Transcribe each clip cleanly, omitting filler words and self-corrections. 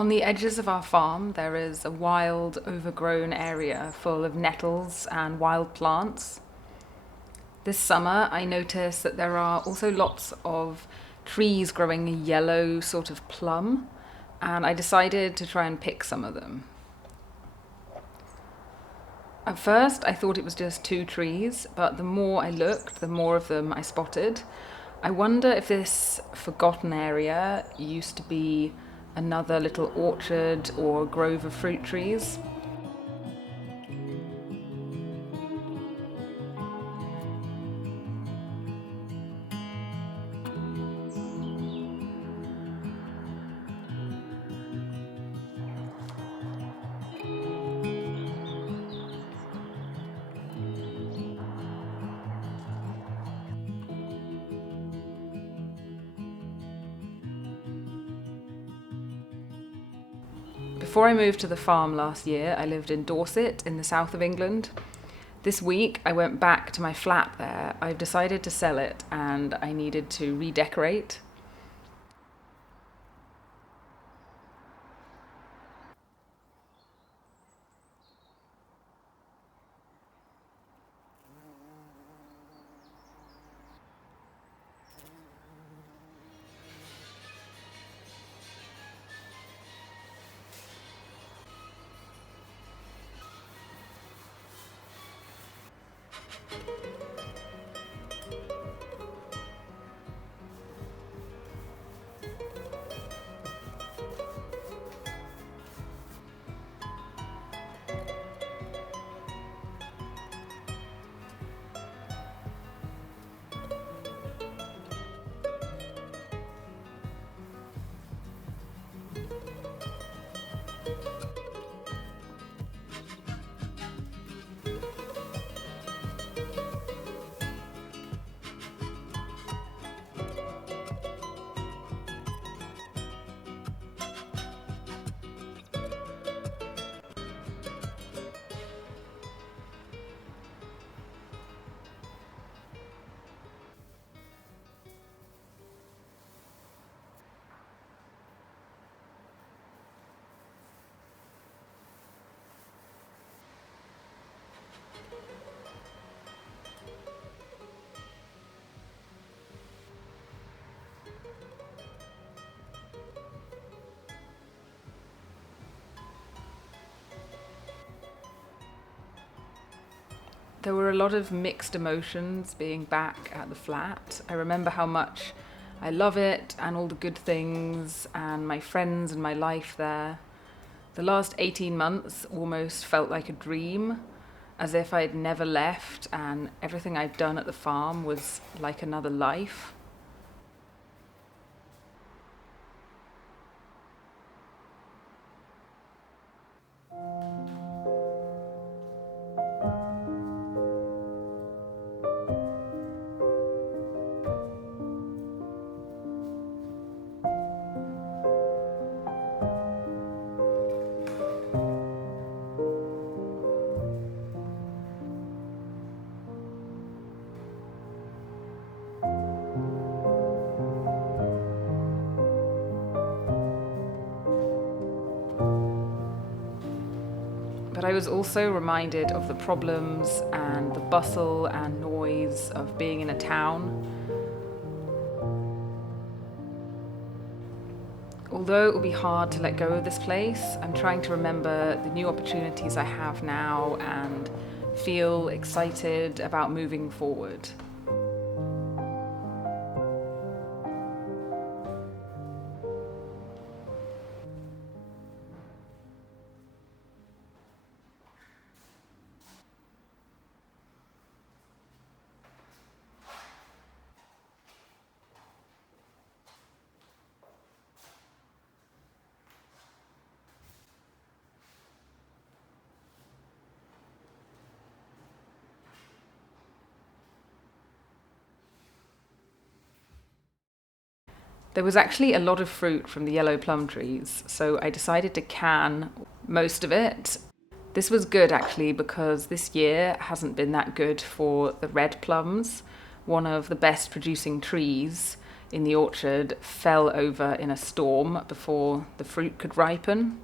On the edges of our farm, there is a wild, overgrown area full of nettles and wild plants. This summer, I noticed that there are also lots of trees growing a yellow sort of plum, and I decided to try and pick some of them. At first, I thought it was just two trees, but the more I looked, the more of them I spotted. I wonder if this forgotten area used to be another little orchard or grove of fruit trees. Before I moved to the farm last year, I lived in Dorset in the south of England. This week, I went back to my flat there. I've decided to sell it and I needed to redecorate. There were a lot of mixed emotions being back at the flat. I remember how much I love it and all the good things and my friends and my life there. The last 18 months almost felt like a dream, as if I'd never left and everything I'd done at the farm was like another life. But I was also reminded of the problems and the bustle and noise of being in a town. Although it will be hard to let go of this place, I'm trying to remember the new opportunities I have now and feel excited about moving forward. There was actually a lot of fruit from the yellow plum trees, so I decided to can most of it. This was good actually because this year hasn't been that good for the red plums, one of the best producing trees. in the orchard fell over in a storm before the fruit could ripen.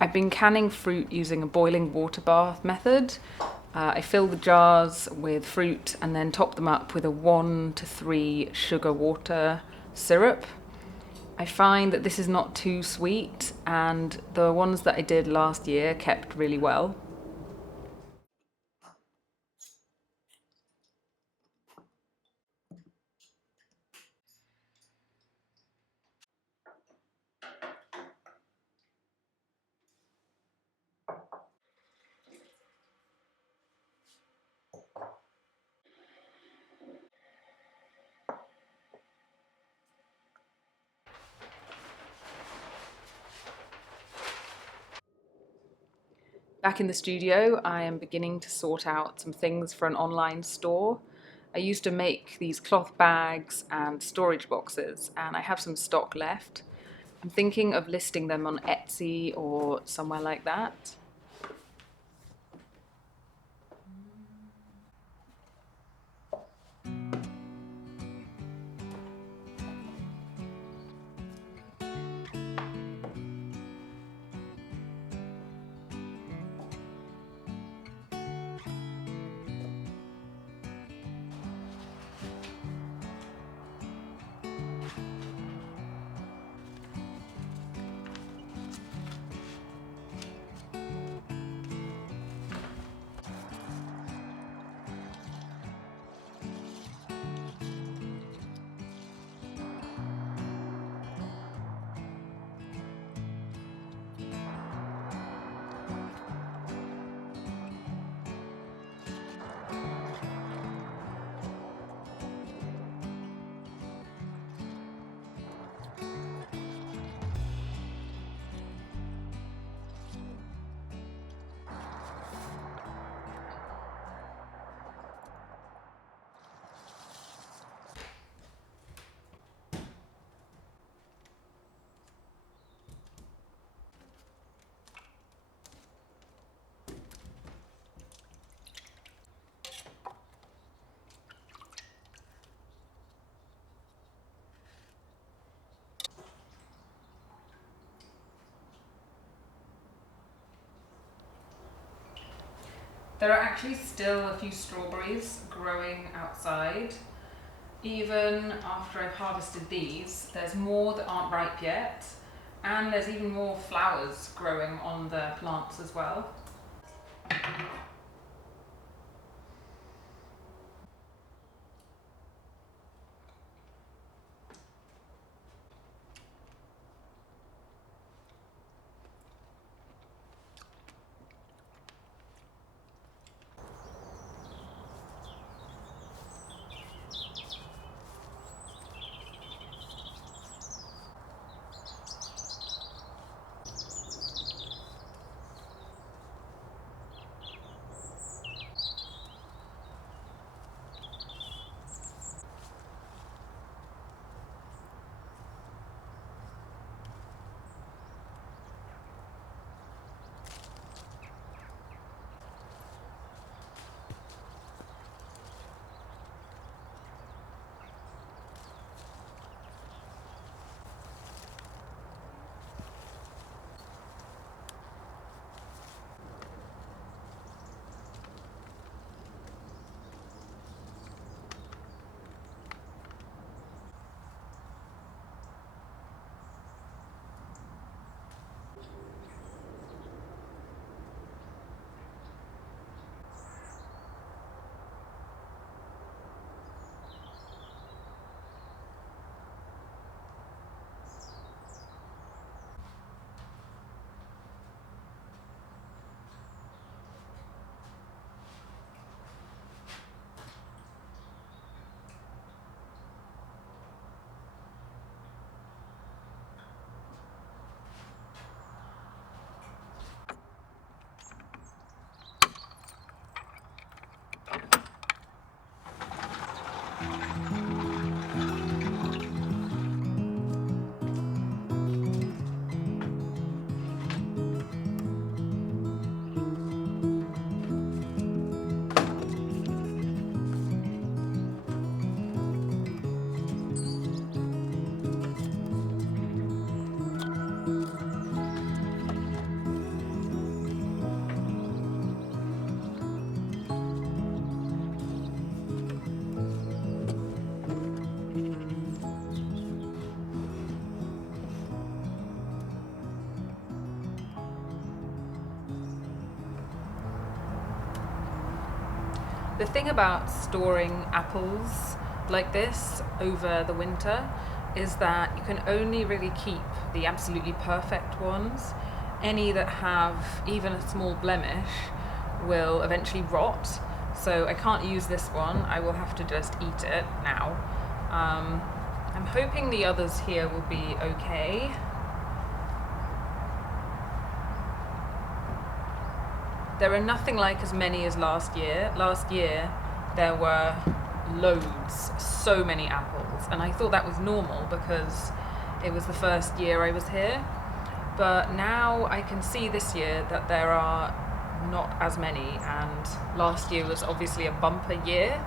I've been canning fruit using a boiling water bath method. I fill the jars with fruit and then top them up with a 1 to 3 sugar water syrup. I find that this is not too sweet, and the ones that I did last year kept really well. Back in the studio, I am beginning to sort out some things for an online store. I used to make these cloth bags and storage boxes, and I have some stock left. I'm thinking of listing them on Etsy or somewhere like that. There are actually still a few strawberries growing outside. Even after I've harvested these, there's more that aren't ripe yet, and there's even more flowers growing on the plants as well. The thing about storing apples like this over the winter is that you can only really keep the absolutely perfect ones. Any that have even a small blemish will eventually rot. So I can't use this one. I will have to just eat it now. I'm hoping the others here will be okay. There are nothing like as many as last year. Last year there were loads, so many apples, and I thought that was normal because it was the first year I was here. But now I can see this year that there are not as many, and last year was obviously a bumper year.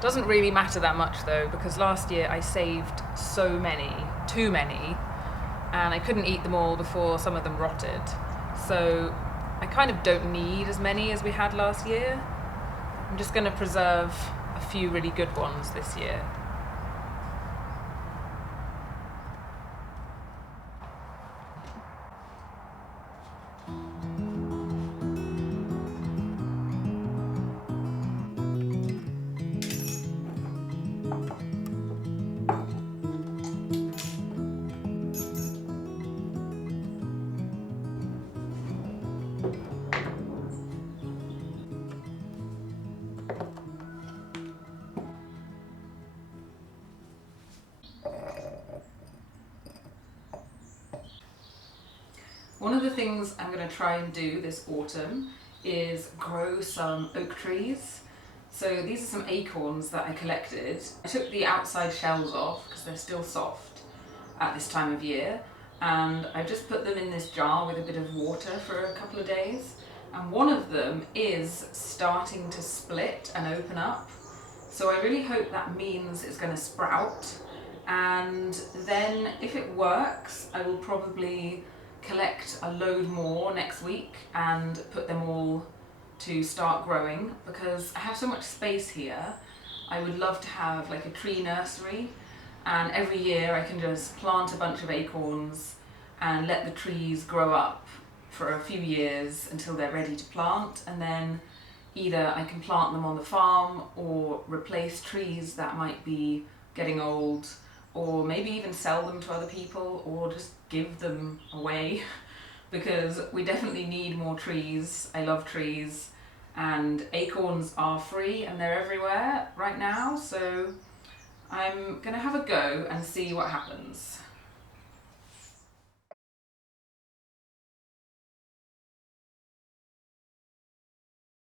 Doesn't really matter that much though, because last year I saved so many, too many, and I couldn't eat them all before some of them rotted. So I kind of don't need as many as we had last year. I'm just going to preserve a few really good ones this year. One of the things I'm going to try and do this autumn is grow some oak trees. So these are some acorns that I collected. I took the outside shells off because they're still soft at this time of year, and I just put them in this jar with a bit of water for a couple of days, and one of them is starting to split and open up. So I really hope that means it's going to sprout, and then if it works I will probably collect a load more next week and put them all to start growing, because I have so much space here. I would love to have like a tree nursery, and every year I can just plant a bunch of acorns and let the trees grow up for a few years until they're ready to plant, and then either I can plant them on the farm or replace trees that might be getting old, or maybe even sell them to other people, or just give them away because we definitely need more trees. I love trees, and acorns are free and they're everywhere right now, so I'm gonna have a go and see what happens.